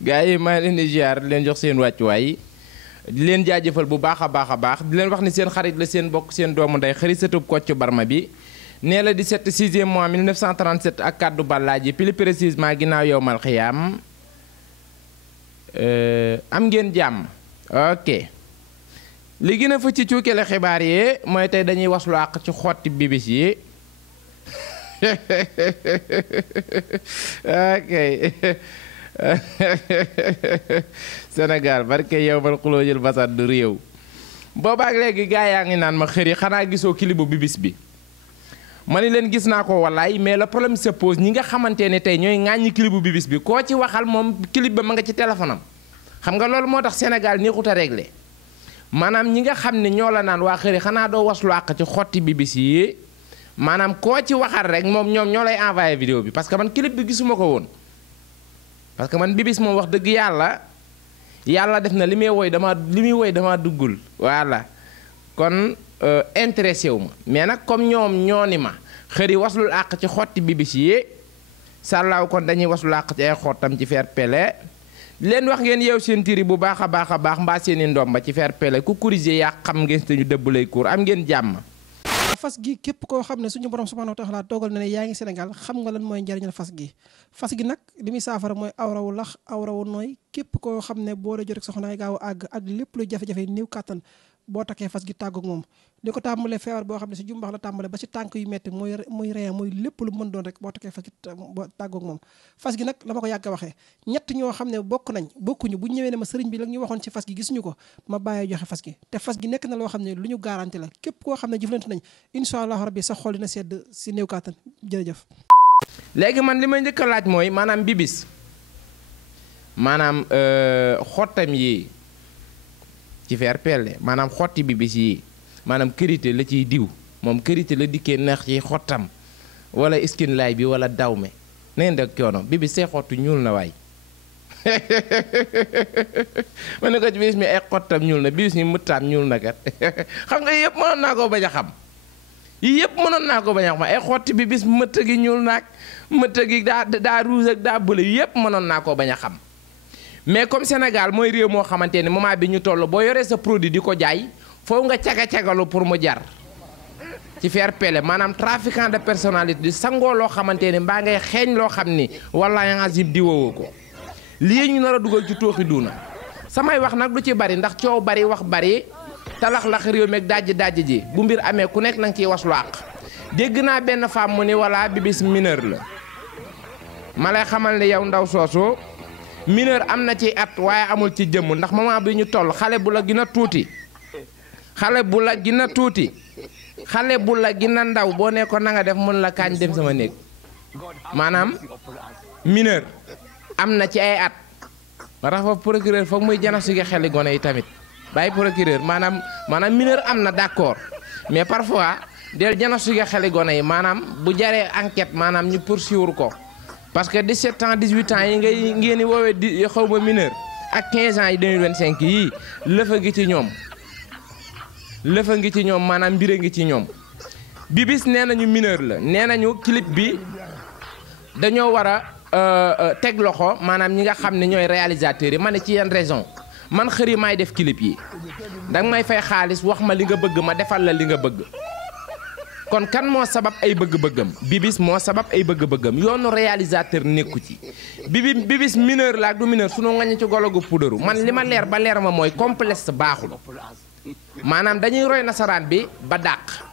gars yi maa leen di ziar di leen jox seen wàccuwaay di leen jaajëfal bu baax a baax di leen wax ni seen xarit la seen bokk seen doomu ndey xëri satub Kocc Barma bi nee la 17 6e mois 1937 ak kaddu Ballaaji plus précisément ginnaaw yowmal xiyaam am ngeen jàmm ok li gën a fa ci cuukele xibaar yi mooy tey dañuy waslu àq ci xotti bibis yi ok Sénégal barke yow man xuloo jël basat du réew boobaak léegi gaa yaa ngi naan ma xëri xanaa gisoo kilibu bibis bi ma ni leen gis naa ko wallaay mais le problème se pose ñi nga xamante ne tey ñooy ŋàññi kilibu bibis bi koo ci waxal moom kilib ba ma nga ci téléphone am xam nga loolu moo tax Sénégal neexut a réglé maanaam ñi nga xam ne ñoo la naan waa xëri xanaa doo waslu àq ci xotti bibis yi maanaam koo ci waxal rek moom ñoom ñoo lay envoyé vidéo bi parce que man clip bi gisuma ko woon parce que man bibis moom wax dëgg yàlla def na li muy woy dama duggul voilà kon intéressé wu ma mais nag comme ñoom ñoo ni ma xëri waslul àq ci xotti bibis yi sàllaaw kon dañuy waslul àq ci ay xottam ci fer pele leen wax ngeen yeew seen tiri bu baax a baax mbaa seeni ndomba ci fer pele ku corrigé yaa xam ngeen te ñu dëbb lay kuur am ngeen jàmm. fas gi képp koo xam ne suñu borom subhanahu wa taala toogal na ne yaa ngi Sénégal xam nga lan mooy njariñal fas gi nag li muy saafara mooy awrawu lax awrawu nooy képp koo xam ne boo dee jot ak soxnaay gaaw a àgg ak lépp lu jafe-jafe néew kàttan boo takkee fas gi tàggoog moom li ko tàmbalee feebar boo xam ne si jumbax la tàmbale ba si tànk yu metti muy ree muy lépp lu mën doon rek boo takkee fas gi tàggoog moom fas gi nag la ma ko yàgg a waxee ñett ñoo xam ne bokkuñu bu ñëwee ne ma sëriñ bi la ñu waxoon ci fas gi gisuñu ko ma bàyyee joxe fas gi te fas gi nekk na loo xam ne lu ñu garanti la képp koo xam ne jëflante nañ incha allah rabbi sa xol dina sedd si néew kàttan jërëjëf. léegi man li may njëkk a laaj mooy maanaam bibis maanaam xottam yi ci fer pelle maanaam xotti bibis yi maanaam karité la ciy diw moom karité la dikkee neex ci xottam wala skin laay bi wala dawme na ngeen deg coono bibis say xottu ñuul na waay ma ne ko ci bibis mi ay xottam ñuul na bibis mi mëttaam ñuul na kat xam nga yëpp mënoon naa koo bañ a xam ay xotti bibis mëtt gi ñuul naag mëtt gi daa rouge ak daa bële yëpp mënoon naa koo bañ a xam mais comme Sénégal mooy réew moo xamante ne moment bi ñu toll boo yoree sa produit di ko jaay foofu nga caga-cagalu pour mu jar ci fer pele maanaam trafiquant de personnalité di sangoo loo xamante ne mbaa ngay xeeñ loo xam ni wallaahi azim di wowoo ko lii ñu nar a dugal ci tooxi duuna samay wax nag du ci bari ndax coow bari wax bari talax-lax réew meeg dajj ji bu mbir amee ku nekk nanga ciy waslu àq dégg naa benn femme mu ni walla bibis mineur la ma lay xamal ne yow ndaw soosu mineur am na ci at waaye amul ci jëmm ndax moment bi ñu toll xale bu la gën a tuuti xale bu la gën a ndaw boo ne ko na nga def mën la kaañ dem sama néeg maanaam mineur am na ci ay at ma tax fa procureur foog muy jana suge xeli gone yi tamit bàyyi procureur maanaam mineur am na d'accord mais parfois del jana suge xeli gone yi maanaam bu jaree enquête maanaam ñu poursuivre ko parce que 17 ans 18 ans yi ngeen di woowee di xaw ma mineur ak 15 ans yi 2025 yii lëfa ngi ci ñoom maanaam mbir a ngi ci ñoom bibis nee nañu mineur la nee nañu clip bi dañoo war a teg loxo maanaam ñi nga xam ne ñooy réalisateurs yi ma ne ci yenn raison man xëri maay def clip yi danga may fay xaalis wax ma li nga bëgg ma defal la li nga bëgg kon kan moo sabab ay bëgg-bëggam bibis moo sabab ay bëgg-bëggam yoonu réalisateur nekku ci bibis mineur la ak du mineur sunu ngañ ci golo gu pudaru man li ma leer ba leer ma mooy complexe baaxul maanaam dañuy roy nasaraan bi ba dàq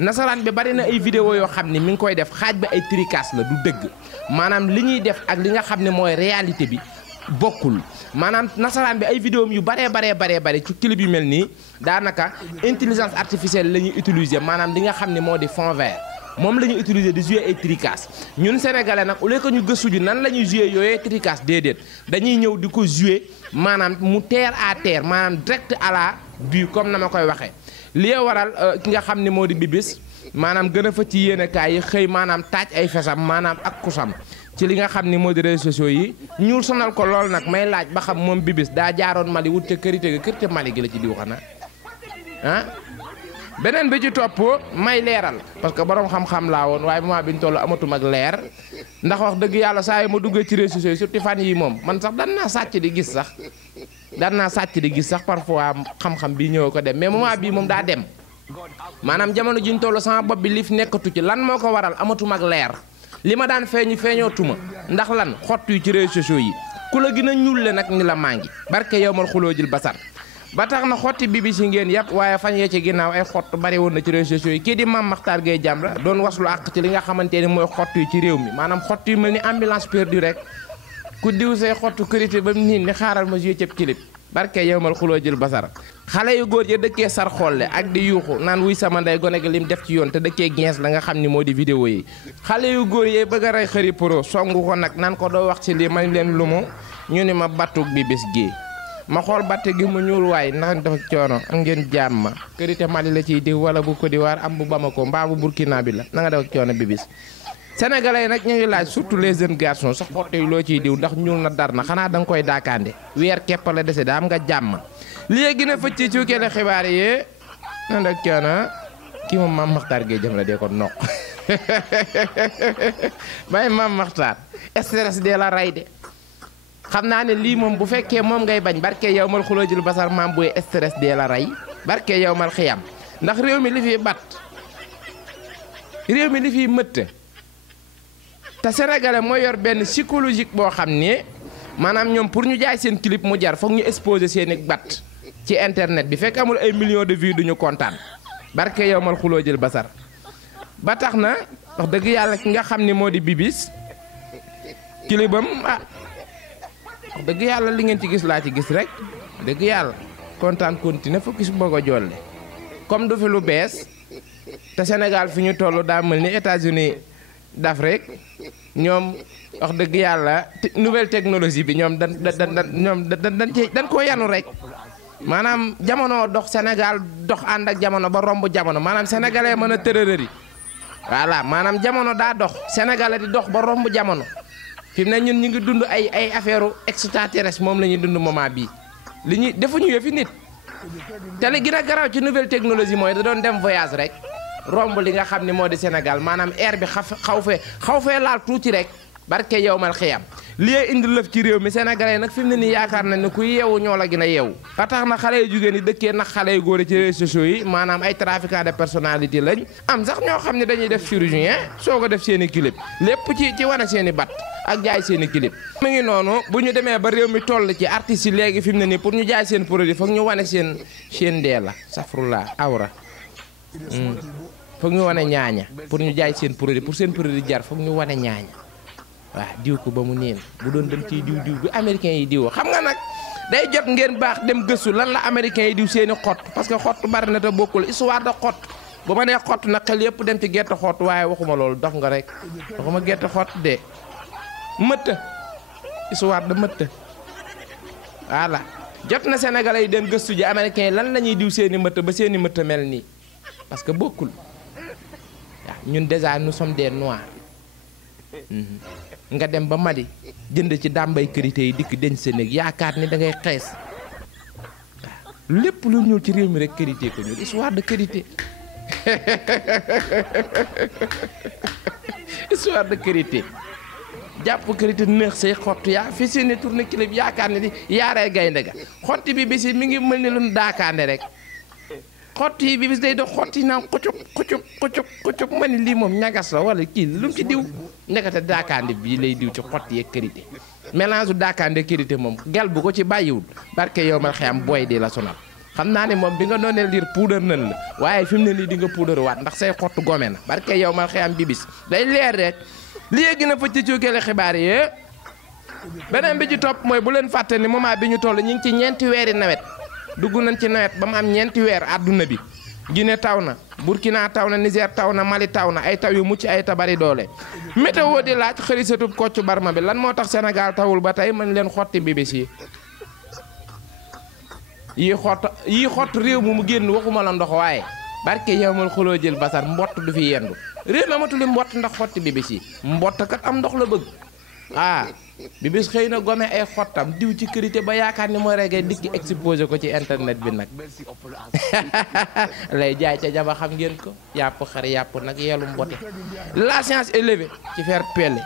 nasaraan bi bari na ay vidéo yoo xam ne mi ngi koy def xaaj bi ay tricas la du dëgg maanaam li ñuy def ak li nga xam ne mooy réalité bi bokkul maanaam nasaraan bi ay vidéo yu baree ci clip yu mel nii daanaka intelligence artificielle la ñuy utiliser maanaam li nga xam ne moo di fond vert moom la ñuy utiliser di jouer ay tricas ñun sénégalais nag au lieu que ñu gëstu ji nan la ñuy jouer yooyee tricas déedéet dañuy ñëw di ko jouer maanaam mu terre à terre maanaam direct à la but comme na ma koy waxee li waral ki nga xam ne moo di bibis maanaam gën a fa ci yéenekaay yi xëy maanaam taaj ay fesam maanaam ak kusam ci li nga xam ni moo di réseaux sociaux yi ñuul sonal ko lool nag may laaj ba xam moom bibis daa jaaroon Mali wut ca kërite Mali gi la ci diw xanaa ah beneen bi ci topp may leeral parce que borom xam-xam laa woon waaye moment bi ñu toll amatuma ak leer ndax wax dëgg yàlla saa yi ma duggee ci réseaux sociaux yi surtout fan yi moom man sax dan naa sàcc di gis sax parfois xam-xam bi ñëw ko dem mais moment bii moom daa dem maanaam jamono ji ñu toll sama bopp bi li fi nekkatu ci lan moo ko waral amatuma ak leer li ma daan feeñootuma ndax lan xott yu ci réseaux sociaux yi ku la gën a ñuul le nag ni la maa ngi barke yow mal xuloo jël basar ba tax na xotti BBC ngeen yàpp waaye fañ yee ci ginnaaw ay xott bari woon na ci réseaux sociaux yi kii di Mame Mactar Gueye Jamra doon waslu àq ci li nga xamante ni mooy xott yu ci réew mi maanaam xott yu mel ni ambulance perdue rek ku diw say xottu karité ba mu niin ni xaaral ma joué cëb clip barke yow mal xuloo jël basar xale yu góor ya dëkkee sar xolle ak di yuuxu naan wuy sama ndey gone gi lim def ci yoon te dëkkee gens la nga xam ni moo di vidéo yi xale yu góor yee bëgg a rey xëri pro songu ko nag naan ko doo wax ci lii mañ leen lumu ñu ni ma battug bi bés gi ma xool batte gi mu ñuul waay ndax dafa coono am ngeen jaam ma karité Mali la ciy diw wala bu Côte d'Ivoire am bu Bamako mbaa bu Burkina bi la na nga def coono bi bis sénégalais yi nag ñu ngi laaj surtout les jeunes garçons sax xotte yi loo ciy diw ndax ñuul na dar na xanaa da nga koy daakaande weer kepp la dese da am nga jàmm léegi na fëcc ci cukkee xibaar yi na ndak coono kii moom Mame Mactar Gueye Jamra dee ko noq bay Mame Mactar stress dee la ray de xam naa ne lii moom bu fekkee moom ngay bañ barke yow mal xuloo jël basar maam booy stress dee la rey barke yow mal xiyam ndax réew mi li fiy bat réew mi li fiy mëtt te sénégalais mooy yor benn psychologique boo xam ne maanaam ñoom pour ñu jaay seen clip mu jar foog ñu exposer seen i bat ci internet bi fekk amul ay millions de vues duñu kontaan barke yow mal xuloo jël basar ba tax na wax dëgg yàlla ki nga xam ni moo di bibis clipam dëgg yàlla li ngeen ci gis laa ci gis rek dëgg yàlla kontaan continué fokki su bëgg a jolle comme du fi lu bees te Sénégal fi ñu toll daa mel ni États-Unis d'Afrique ñoom wax dëgg yàlla nouvelle technologie bi ñoom dañ koo yanu rek maanaam jamono dox Sénégal dox ànd ak jamono ba romb jamono maanaam sénégalais mën a tërërëri voilà maanaam jamono daa dox sénégalais di dox ba romb jamono fi mu ne ñun ñu ngi dund ay affaire extraterrestre moom la ñuy dund moment bii li ñuy defuñu yëfi nit te li gën a garaaw ci nouvelle technologie mooy da doon dem voyage rek romb li nga xam ne moo di Sénégal maanaam air bi xaw fee laal tuuti rek barke yow mal xiyam li indi lëf ci réew mi sénégalais nag fi mu ne nii yaakaar nañ ne ku yeewu ñoo la gën a yeewu ba tax na xale yu jigéen yi dëkkee nag xale yu góor ci réseaux sociaux yi maanaam ay trafiquants de personnalité lañ am sax ñoo xam ne dañuy def chirurgien soo ko def seen i clip lépp ci wane seen i bat ak jaay seen i clip mu ngi noonu bu ñu demee ba réew mi toll ci artistes yi léegi fi mu ne nii pour ñu jaay seen produit foog ñu wane seen dee la safrula awra foog ñu wane ñaaña pour ñu jaay seen produit pour seen produit jar foog ñu wane ñaaña waaw diw ko ba mu neen bu doon dem ciy diw bi américains yi diwoo xam nga nag day jot ngeen baax dem gëstu lan la américains yi diw seen i xott parce que xott bari na te bokkul histoire de xott ba ma nee xott nag xel yëpp dem ci gerte xott waaye waxuma loolu dox nga rek waxuma gerte xott de mëtt histoire de mëtt voilà jot na sénégalais yi dem gëstu ji américains yi lan la ñuy diw seen i mëtt ba seen i mëtt mel nii parce que bokkul waaw ñun déjà nous sommes des noirs nga dem ba Mali jënd ci dàmbay karité yi dikk denc sa néeg yaakaar ni da ngay xees waaw lépp lu ñuul ci réew mi rek karité ko ñuul histoire de karité histoire de karité jàpp karité neex say xott yaa fi seeni tourné clip yaakaar ne di yaaree gaynde ga xotti bi bisi mi ngi mel ni lu daakaande rek xott yi bi bis day dox xott yi naan xucub ma ni lii moom ñagas la wala kii lu mu ci diw nekkate daakaande bii lay diw ci xott yeeg karité mélange u daakaande karité moom gel bu ko ci bàyyiwul barke yow ma xeyam booy di la sonal xam naa ne moom bi nga doonee liir puudar nan la waaye fi mu ne nii di nga puudar waat ndax say xott gome na barke yow ma xeyam bi bis day leer rek léegi na fa ci cookeele xibaar yi beneen bi ci topp mooy bu leen fàtte ni moment bi ñu toll ñu ngi ci ñeenti weeri nawet dugg nañ ci nawet ba mu am ñeenti weer àdduna bi Guinée taw na Burkina taw na Niger taw na Mali taw na ay taw yu mucc ay tabari doole météo di laaj xërisatub Kocc Barma bi lan moo tax Sénégal tawul ba tey mën leen xotti BBC yii xott réew mu génn waxuma la ndox waaye barke yow mal xuloo jël basar mbott du fi yendu réew mi amatul mbott ndax xotti BBC mbott kat am ndox la bëgg ah bi bis xëy na gome ay xottam diw ci karité ba yaakaar ni mooy reggae dikki exposé ko ci internet bi nag lay jaay ca jaba xam ngeen ko yàpp xar yàpp nag yeelu mbote la science est levée ci faire pelle